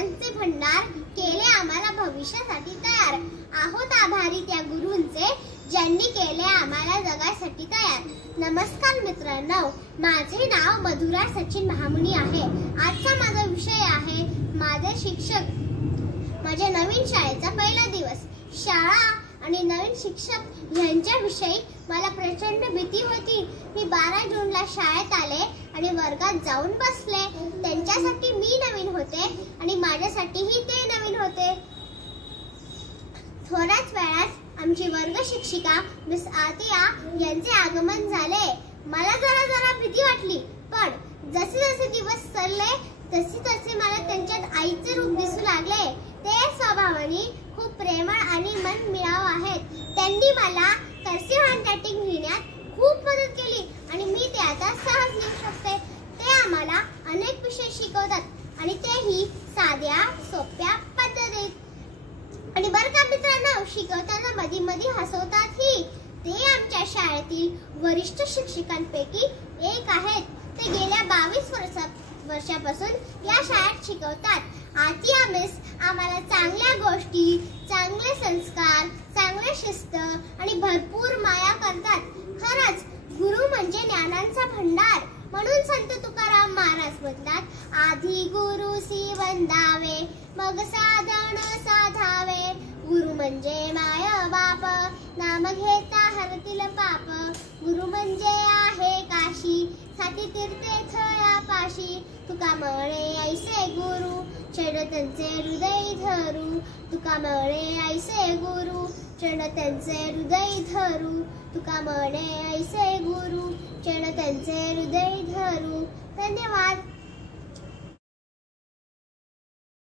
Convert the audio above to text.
ज्ञानांचे भंडार, केले आम्हाला भविष्यासाठी तयार। आहोत आभारी त्या गुरूंचे, ज्यांनी केले आम्हाला जगासाठी तयार। नमस्कार मित्रांनो, माझे नाव मधुरा सचिन महामुनी आहे। आजचा माझा विषय आहे माझे शिक्षक। माझ्या नवीन शाळेचा पहिला दिवस। शाळा आणि नवीन शिक्षक यांच्याविषयी मला प्रचंड भीती होती। मी 12 जूनला शाळेत आले आणि वर्गात जाऊन बसले। त्यांच्यासाठी मी नवीन होते आणि माझ्यासाठीही ते नवीन होते। थोड्याच वेळात आमची वर्ग शिक्षिका मिस आतिया यांचे आगमन झाले। मला जरा भीती वाटली, पण जसे जसे दिवस सरले तसे मला त्यांच्यात आईचे रूप दिसू लागले। ते स्वभावाने खूप प्रेमळ आणि मनमिळाऊ आहेत। त्यांनी मला कर्सिव्ह हँडरायटिंग लिहिण्यात खूप मदत केली आणि मी ते आता सहज लिहू शकते। ते आम्हाला अनेक विषय शिकवतात आणि तेही साध्या सोप्या पद्धतीत। आणि बरं का मित्रांनो, शिकवताना मधी हसवतातही। ते आमच्या शाळेतील वरिष्ठ शिक्षकांपैकी एक आहेत। ते गेल्या 22 वर्षापासून या शाळेत शिकवतात। आतिया मिस आम्हाला चांगल्या गोष्टी, चांगले संस्कार, चांगले शिस्त आणि भरपूर माया करतात। खरंच गुरु म्हणजे ज्ञानांचा भंडार। म्हणून संत तुकाराम महाराज म्हणतात, आधी गुरुसी वंदावे, मग साधन साधावे। गुरु म्हणजे माय बाप, नाम घेता हरतील पाप। गुरु म्हणजे आहे काशी, साठी तीर्थे थया पाशी। तुका मळे ऐसे गुरु, चरण त्यांचे हृदय धरू। तुका मळे ऐसे गुरु, चरण त्यांचे हृदय धरू। तुका मळे ऐसे गुरु, चरण त्यांचे हृदय धरू। धन्यवाद।